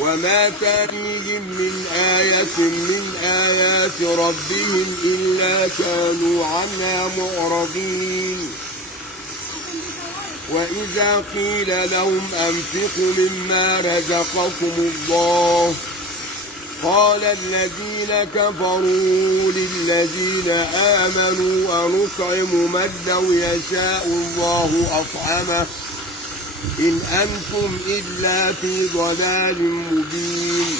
وما تأتيهم من آية من آيات ربهم إلا كانوا عنها معرضين. وإذا قيل لهم أنفقوا مما رزقكم الله قال الذين كفروا للذين آمنوا أنطعم من لو يشاء الله أطعمه إن أنتم إلا في ضلال مبين.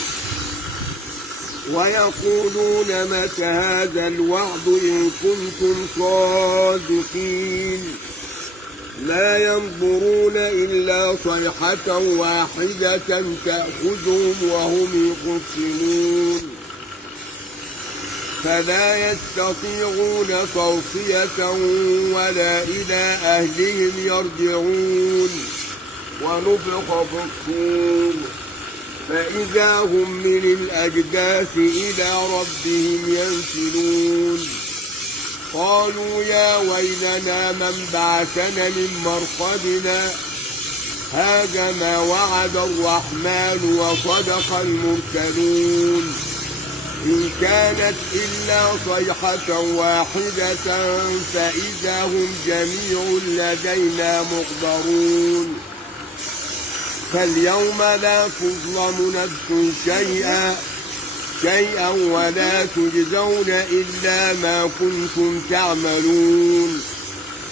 ويقولون متى هذا الوعد إن كنتم صادقين لا ينظرون إلا صيحة واحدة تأخذهم وهم يقسمون فلا يستطيعون توصية ولا إلى أهلهم يرجعون. ونفخ في الصور فإذا هم من الأجداث إلى ربهم ينسلون. قالوا يا ويلنا من بعثنا من مرقدنا هذا ما وعد الرحمن وصدق المرسلون إن كانت إلا صيحة واحدة فإذا هم جميع لدينا محضرون. فاليوم لا تظلم نفس شيئا ولا تجزون إلا ما كنتم تعملون.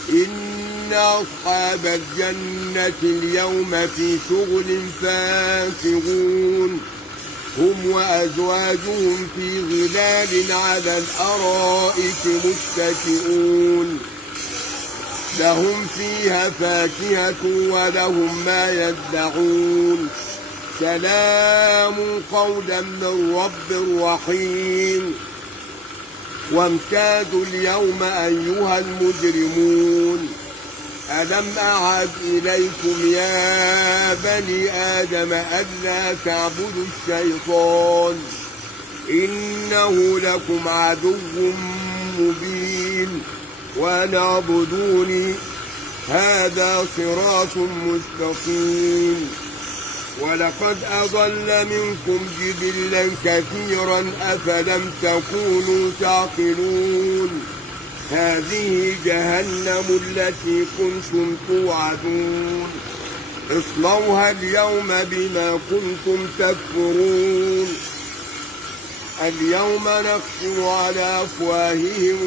إن أصحاب الجنة اليوم في شغل فاكهون هم وأزواجهم في ظلال على الأرائك متكئون لهم فيها فاكهة ولهم ما يدعون سلام قولا من رب رحيم. وامتازوا اليوم أيها المجرمون ألم أعهد إليكم يا بني آدم ألا تعبدوا الشيطان إنه لكم عدو مبين وأن اعبدوني هذا صراط مستقيم. ولقد أضل منكم جبلا كثيرا أفلم تكونوا تعقلون. هذه جهنم التي كنتم توعدون اصلوها اليوم بما كنتم تكفرون. اليوم نختم على أفواههم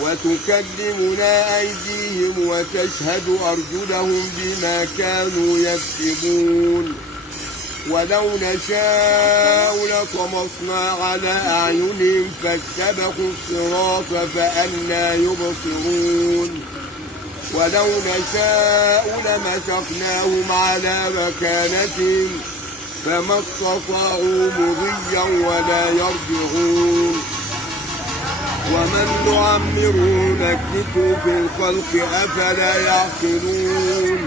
وتكلمنا أيديهم وتشهد أرجلهم بما كانوا يكسبون. ولو نشاء لطمسنا على أعينهم فاستبقوا الصراط فأنى يبصرون. ولو نشاء لمسخناهم على مكانتهم فما استطاعوا مضيا ولا يرجعون. ومن نعمره نكته في الخلق أفلا يعقلون.